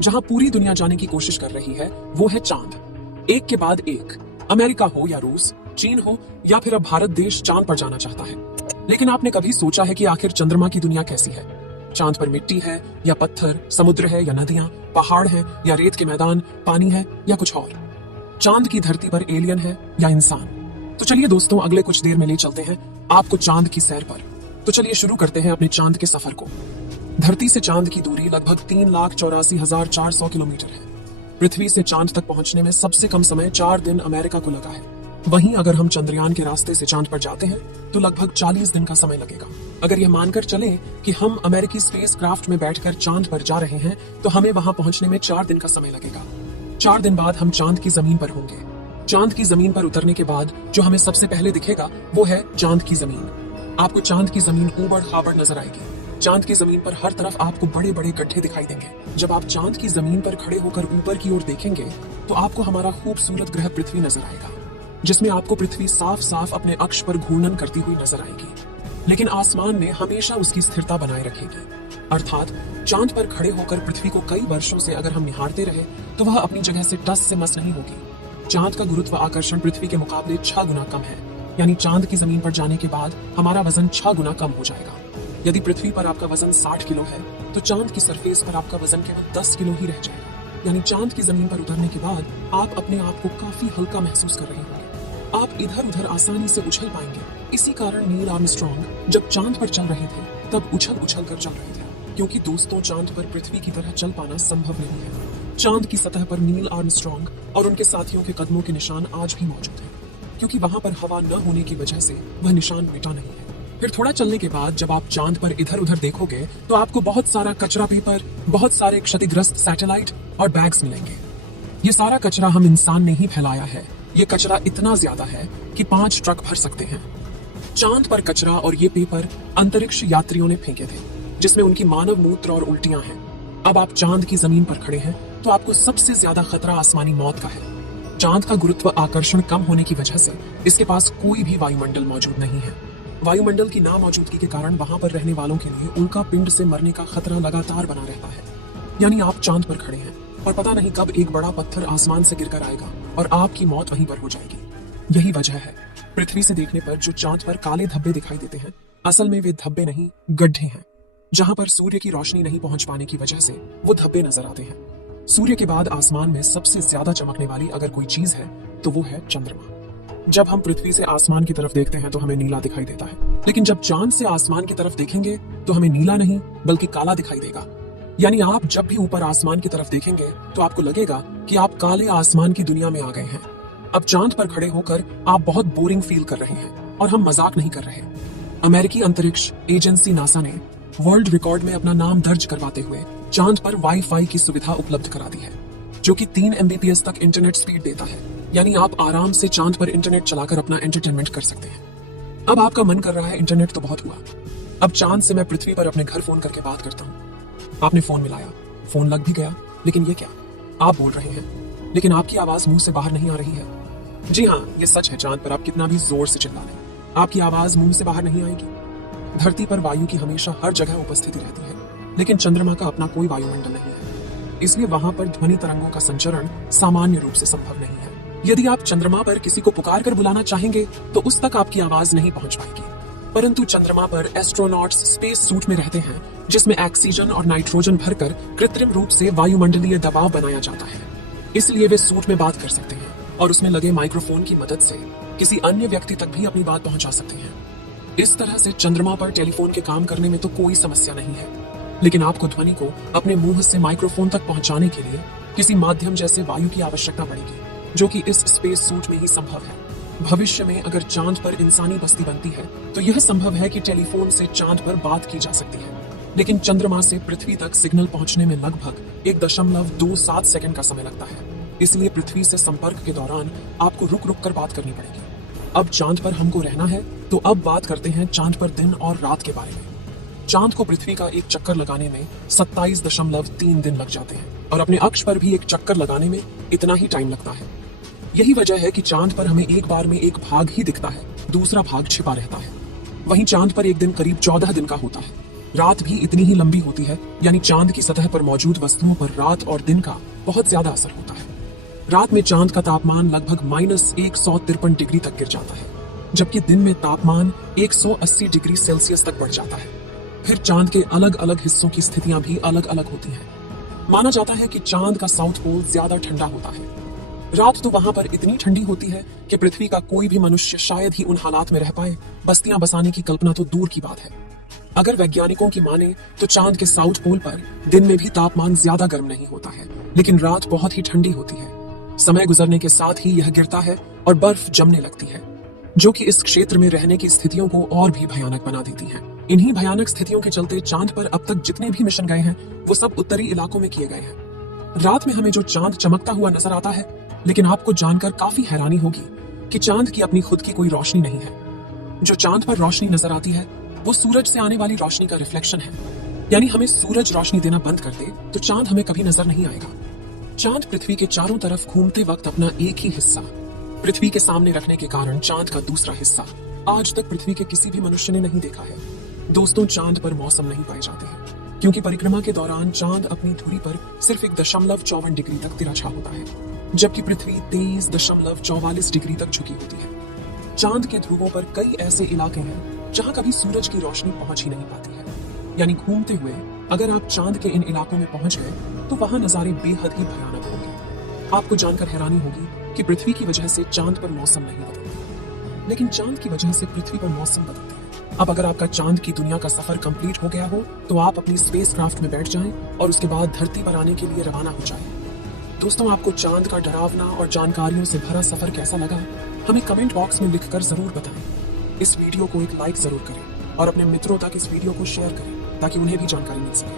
जहां पूरी दुनिया जाने की कोशिश कर रही है वो है चांद। एक के बाद एक, अमेरिका हो या रूस, चीन हो या फिर अब भारत देश चांद पर जाना चाहता है। लेकिन आपने कभी सोचा है कि आखिर चंद्रमा की दुनिया कैसी है? चांद पर मिट्टी है या पत्थर, समुद्र है या नदियां, पहाड़ है या रेत के मैदान, पानी है या कुछ और? चांद की धरती पर एलियन है या इंसान? तो चलिए दोस्तों, अगले कुछ देर में ले चलते हैं आपको चांद की सैर पर। तो चलिए शुरू करते हैं अपने चांद के सफर को। धरती से चांद की दूरी लगभग 3,84,400 किलोमीटर है। पृथ्वी से चांद तक पहुंचने में सबसे कम समय 4 दिन अमेरिका को लगा है। वहीं अगर हम चंद्रयान के रास्ते से चांद पर जाते हैं तो लगभग 40 दिन का समय लगेगा। अगर यह मानकर चलें कि हम अमेरिकी स्पेस क्राफ्ट में बैठकर चांद पर जा रहे हैं तो हमें वहां पहुंचने में 4 दिन का समय लगेगा। 4 दिन बाद हम चांद की जमीन पर होंगे। चांद की जमीन पर उतरने के बाद जो हमें सबसे पहले दिखेगा वो है चांद की जमीन। आपको चांद की जमीन ऊबड़ खाबड़ नजर आएगी। चांद की जमीन पर हर तरफ आपको बड़े बड़े गड्ढे दिखाई देंगे। जब आप चांद की जमीन पर खड़े होकर ऊपर की ओर देखेंगे तो आपको हमारा खूबसूरत ग्रह पृथ्वी नजर आएगा, जिसमें आपको पृथ्वी साफ साफ अपने अक्ष पर घूर्णन करती हुई नजर आएगी। लेकिन आसमान में हमेशा उसकी स्थिरता बनाए रखेगी। अर्थात चांद पर खड़े होकर पृथ्वी को कई वर्षों से अगर हम निहारते रहे तो वह अपनी जगह से टस से मस नहीं होगी। चांद का गुरुत्व आकर्षण पृथ्वी के मुकाबले 6 गुना कम है, यानी चांद की जमीन पर जाने के बाद हमारा वजन 6 गुना कम हो जाएगा। यदि पृथ्वी पर आपका वजन 60 किलो है तो चांद की सरफेस पर आपका वजन केवल 10 किलो ही रह जाएगा। यानी चांद की जमीन पर उतरने के बाद आप अपने आप को काफी हल्का महसूस कर रहे होंगे। आप इधर उधर आसानी से उछल पाएंगे। इसी कारण नील आर्मस्ट्रॉन्ग जब चांद पर चल रहे थे तब उछल उछल कर चल रहे थे, क्योंकि दोस्तों चांद पर पृथ्वी की तरह चल पाना संभव नहीं है। चांद की सतह पर नील आर्मस्ट्रॉन्ग और उनके साथियों के कदमों के निशान आज भी मौजूद हैं, क्योंकि वहां पर हवा न होने की वजह से वह निशान मिटा नहीं है। फिर थोड़ा चलने के बाद जब आप चांद पर इधर उधर देखोगे तो आपको बहुत सारा कचरा पेपर, बहुत सारे क्षतिग्रस्त सैटेलाइट और बैग्स मिलेंगे। ये सारा कचरा हम इंसान ने ही फैलाया है। ये कचरा इतना ज्यादा है कि 5 ट्रक भर सकते हैं। चांद पर कचरा और ये पेपर अंतरिक्ष यात्रियों ने फेंके थे, जिसमें उनकी मानव मूत्र और उल्टियां हैं। अब आप चांद की जमीन पर खड़े हैं तो आपको सबसे ज्यादा खतरा आसमानी मौत का है। चांद का गुरुत्व आकर्षण कम होने की वजह से इसके पास कोई भी वायुमंडल मौजूद नहीं है। वायुमंडल की नामौजूदगी के कारण वहां पर रहने वालों के लिए उनका पिंड से मरने का खतरा लगातार बना रहता है। यानी आप चांद पर खड़े हैं और पता नहीं कब एक बड़ा पत्थर आसमान से गिरकर आएगा और आपकी मौत वहीं पर हो जाएगी। यही वजह है पृथ्वी से देखने पर जो चांद पर काले धब्बे दिखाई देते हैं, असल में वे धब्बे नहीं, गड्ढे हैं, जहां पर सूर्य की रोशनी नहीं पहुंच पाने की वजह से वो धब्बे नजर आते हैं। सूर्य के बाद आसमान में सबसे ज्यादा चमकने वाली अगर कोई चीज है तो वो है चंद्रमा। जब हम पृथ्वी से आसमान की तरफ देखते हैं तो हमें नीला दिखाई देता है, लेकिन जब चांद से आसमान की तरफ देखेंगे तो हमें नीला नहीं बल्कि काला दिखाई देगा। यानी आप जब भी ऊपर आसमान की तरफ देखेंगे तो आपको लगेगा कि आप काले आसमान की दुनिया में आ गए हैं। अब चांद पर खड़े होकर आप बहुत बोरिंग फील कर रहे हैं और हम मजाक नहीं कर रहे। अमेरिकी अंतरिक्ष एजेंसी नासा ने वर्ल्ड रिकॉर्ड में अपना नाम दर्ज करवाते हुए चांद पर वाईफाई की सुविधा उपलब्ध करा दी है, जो कि 3 MBPS तक इंटरनेट स्पीड देता है। यानी आप आराम से चांद पर इंटरनेट चलाकर अपना एंटरटेनमेंट कर सकते हैं। अब आपका मन कर रहा है इंटरनेट तो बहुत हुआ, अब चांद से मैं पृथ्वी पर अपने घर फोन करके बात करता हूँ। आपने फोन मिलाया, फोन लग भी गया, लेकिन ये क्या, आप बोल रहे हैं लेकिन आपकी आवाज मुंह से बाहर नहीं आ रही है। जी हाँ, ये सच है, चांद पर आप कितना भी जोर से चिल्ला लें, आपकी आवाज मुंह से बाहर नहीं आएगी। धरती पर वायु की हमेशा हर जगह उपस्थिति रहती है, लेकिन चंद्रमा का अपना कोई वायुमंडल नहीं है, इसलिए वहां पर ध्वनि तरंगों का संचरण सामान्य रूप से संभव नहीं है। यदि आप चंद्रमा पर किसी को पुकार कर बुलाना चाहेंगे तो उस तक आपकी आवाज नहीं पहुंच पाएगी। परंतु चंद्रमा पर एस्ट्रोनॉट्स स्पेस सूट में रहते हैं, जिसमें ऑक्सीजन और नाइट्रोजन भरकर कृत्रिम रूप से वायुमंडलीय दबाव बनाया जाता है। इसलिए वे सूट में बात कर सकते हैं और उसमें लगे माइक्रोफोन की मदद से किसी अन्य व्यक्ति तक भी अपनी बात पहुंचा सकते हैं। इस तरह से चंद्रमा पर टेलीफोन के काम करने में तो कोई समस्या नहीं है, लेकिन आपको ध्वनि को अपने मुंह से माइक्रोफोन तक पहुंचाने के लिए किसी माध्यम जैसे वायु की आवश्यकता पड़ेगी, जो कि इस स्पेस सूट में ही संभव है। भविष्य में अगर चांद पर इंसानी बस्ती बनती है तो यह संभव है कि टेलीफोन से चांद पर बात की जा सकती है, लेकिन चंद्रमा से पृथ्वी तक सिग्नल पहुंचने में लगभग 1.27 सेकंड का समय लगता है। इसलिए पृथ्वी से संपर्क के दौरान आपको रुक रुक कर बात करनी पड़ेगी। अब चांद पर हमको रहना है तो अब बात करते हैं चांद पर दिन और रात के बारे में। चांद को पृथ्वी का एक चक्कर लगाने में 27.3 दिन लग जाते हैं और अपने अक्ष पर भी एक चक्कर लगाने में इतना ही टाइम लगता है। यही वजह है कि चांद पर हमें एक बार में एक भाग ही दिखता है, दूसरा भाग छिपा रहता है। वहीं चांद पर एक दिन करीब 14 दिन का होता है, रात भी इतनी ही लंबी होती है, यानी चांद की सतह पर मौजूद वस्तुओं पर रात और दिन का बहुत ज्यादा असर होता है। रात में चांद का तापमान लगभग -153 डिग्री तक गिर जाता है, जबकि दिन में तापमान 180 डिग्री सेल्सियस तक बढ़ जाता है। फिर चांद के अलग अलग हिस्सों की स्थितियां भी अलग अलग होती हैं। माना जाता है कि चांद का साउथ पोल ज्यादा ठंडा होता है। रात तो वहां पर इतनी ठंडी होती है कि पृथ्वी का कोई भी मनुष्य शायद ही उन हालात में रह पाए। बस्तियां बसाने की कल्पना तो दूर की बात है। अगर वैज्ञानिकों की माने तो चांद के साउथ पोल पर दिन में भी तापमान ज्यादा गर्म नहीं होता है, लेकिन रात बहुत ही ठंडी होती है। समय गुजरने के साथ ही यह गिरता है और बर्फ जमने लगती है, जो कि इस क्षेत्र में रहने की स्थितियों को और भी भयानक बना देती हैं। इन्हीं भयानक स्थितियों के चलते चांद पर अब तक जितने भी मिशन गए हैं वो सब उत्तरी इलाकों में किए गए हैं। रात में हमें जो चांद चमकता हुआ नजर आता है, लेकिन आपको जानकर काफी हैरानी होगी कि चांद की अपनी खुद की कोई रोशनी नहीं है। जो चांद पर रोशनी नजर आती है वो सूरज से आने वाली रोशनी का रिफ्लेक्शन है। यानी हमें सूरज रोशनी देना बंद कर दे तो चांद हमें कभी नजर नहीं आएगा। चांद पृथ्वी के चारों तरफ घूमते वक्त अपना एक ही हिस्सा पृथ्वी के सामने रखने के कारण चांद का दूसरा हिस्सा आज तक पृथ्वी के किसी भी मनुष्य ने नहीं देखा है। दोस्तों, चांद पर मौसम नहीं पाए जाते हैं, क्योंकि परिक्रमा के दौरान चांद अपनी धुरी पर सिर्फ 1.54 डिग्री तक तिरछा होता है, जबकि पृथ्वी 23.44 डिग्री तक झुकी होती है। चांद के ध्रुवों पर कई ऐसे इलाके हैं जहां कभी सूरज की रोशनी पहुंच ही नहीं पाती है। यानी घूमते हुए अगर आप चांद के इन इलाकों में पहुंच गए तो वहां नजारे बेहद ही भयानक होंगे। आपको जानकर हैरानी होगी कि पृथ्वी की वजह से चांद पर मौसम नहीं बदलती, लेकिन चांद की वजह से पृथ्वी पर मौसम बदलती है। अब अगर आपका चांद की दुनिया का सफर कंप्लीट हो गया हो तो आप अपनी स्पेस क्राफ्ट में बैठ जाएं और उसके बाद धरती पर आने के लिए रवाना हो जाएं। दोस्तों, आपको चांद का डरावना और जानकारियों से भरा सफर कैसा लगा, हमें कमेंट बॉक्स में लिखकर जरूर बताएं। इस वीडियो को एक लाइक जरूर करें और अपने मित्रों तक इस वीडियो को शेयर करें ताकि उन्हें भी जानकारी मिल सके।